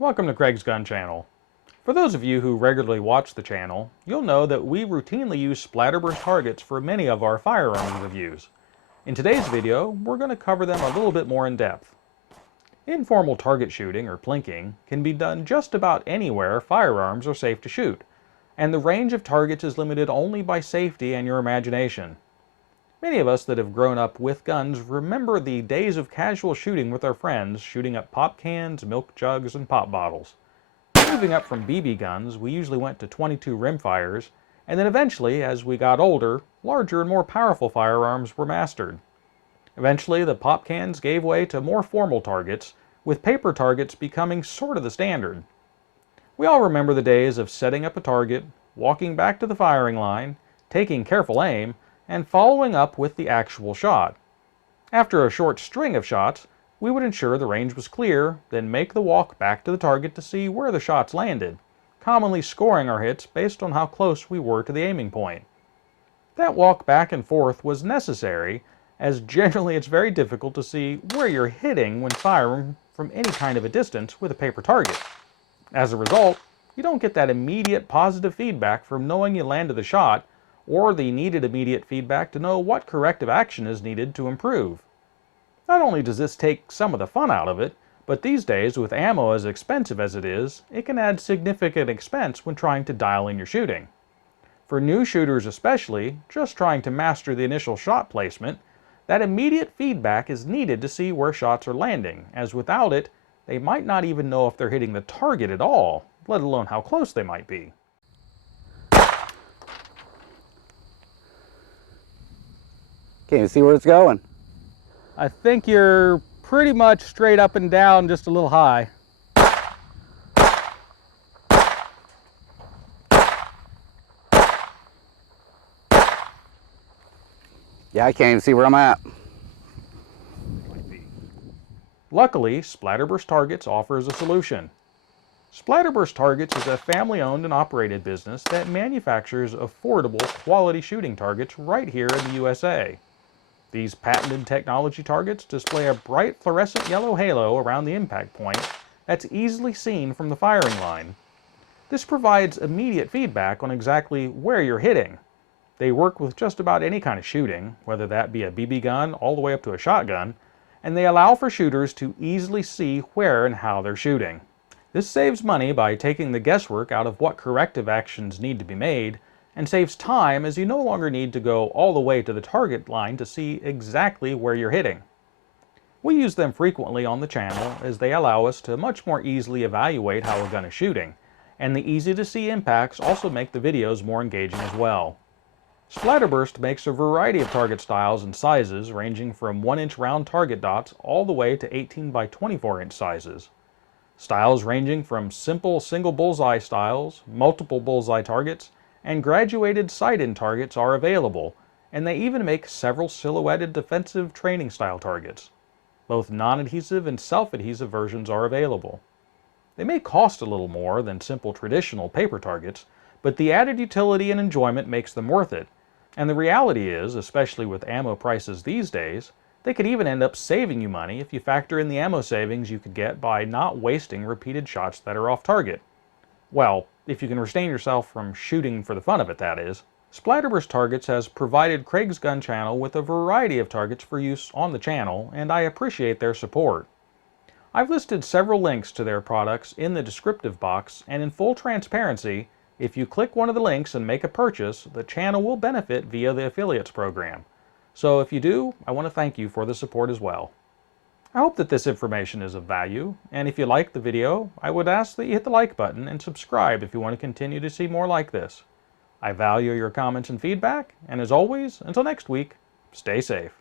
Welcome to Craig's Gun Channel. For those of you who regularly watch the channel, you'll know that we routinely use splatterburst targets for many of our firearms reviews. In today's video, we're going to cover them a little bit more in depth. Informal target shooting, or plinking, can be done just about anywhere firearms are safe to shoot, and the range of targets is limited only by safety and your imagination. Many of us that have grown up with guns remember the days of casual shooting with our friends, shooting up pop cans, milk jugs, and pop bottles. Moving up from BB guns, we usually went to .22 rimfires, and then eventually, as we got older, larger and more powerful firearms were mastered. Eventually, the pop cans gave way to more formal targets, with paper targets becoming sort of the standard. We all remember the days of setting up a target, walking back to the firing line, taking careful aim, and following up with the actual shot. After a short string of shots, we would ensure the range was clear, then make the walk back to the target to see where the shots landed, commonly scoring our hits based on how close we were to the aiming point. That walk back and forth was necessary, as generally it's very difficult to see where you're hitting when firing from any kind of a distance with a paper target. As a result, you don't get that immediate positive feedback from knowing you landed the shot, or the needed immediate feedback to know what corrective action is needed to improve. Not only does this take some of the fun out of it, but these days, with ammo as expensive as it is, it can add significant expense when trying to dial in your shooting. For new shooters especially, just trying to master the initial shot placement, that immediate feedback is needed to see where shots are landing, as without it, they might not even know if they're hitting the target at all, let alone how close they might be. Can't you see where it's going? I think you're pretty much straight up and down, just a little high. Yeah, I can't even see where I'm at. Luckily, Splatterburst Targets offers a solution. Splatterburst Targets is a family-owned and operated business that manufactures affordable, quality shooting targets right here in the USA. These patented technology targets display a bright fluorescent yellow halo around the impact point that's easily seen from the firing line. This provides immediate feedback on exactly where you're hitting. They work with just about any kind of shooting, whether that be a BB gun all the way up to a shotgun, and they allow for shooters to easily see where and how they're shooting. This saves money by taking the guesswork out of what corrective actions need to be made, and saves time as you no longer need to go all the way to the target line to see exactly where you're hitting. We use them frequently on the channel as they allow us to much more easily evaluate how a gun is shooting, and the easy to see impacts also make the videos more engaging as well. Splatterburst makes a variety of target styles and sizes ranging from 1-inch round target dots all the way to 18 by 24 inch sizes. Styles ranging from simple single bullseye styles, multiple bullseye targets, and graduated sight-in targets are available, and they even make several silhouetted defensive training style targets. Both non-adhesive and self-adhesive versions are available. They may cost a little more than simple traditional paper targets, but the added utility and enjoyment makes them worth it, and the reality is, especially with ammo prices these days, they could even end up saving you money if you factor in the ammo savings you could get by not wasting repeated shots that are off target. Well, if you can restrain yourself from shooting for the fun of it, that is. Splatterburst Targets has provided Craig's Gun Channel with a variety of targets for use on the channel, and I appreciate their support. I've listed several links to their products in the descriptive box, and in full transparency, if you click one of the links and make a purchase, the channel will benefit via the affiliates program. So if you do, I want to thank you for the support as well. I hope that this information is of value, and if you like the video, I would ask that you hit the like button and subscribe if you want to continue to see more like this. I value your comments and feedback, and as always, until next week, stay safe.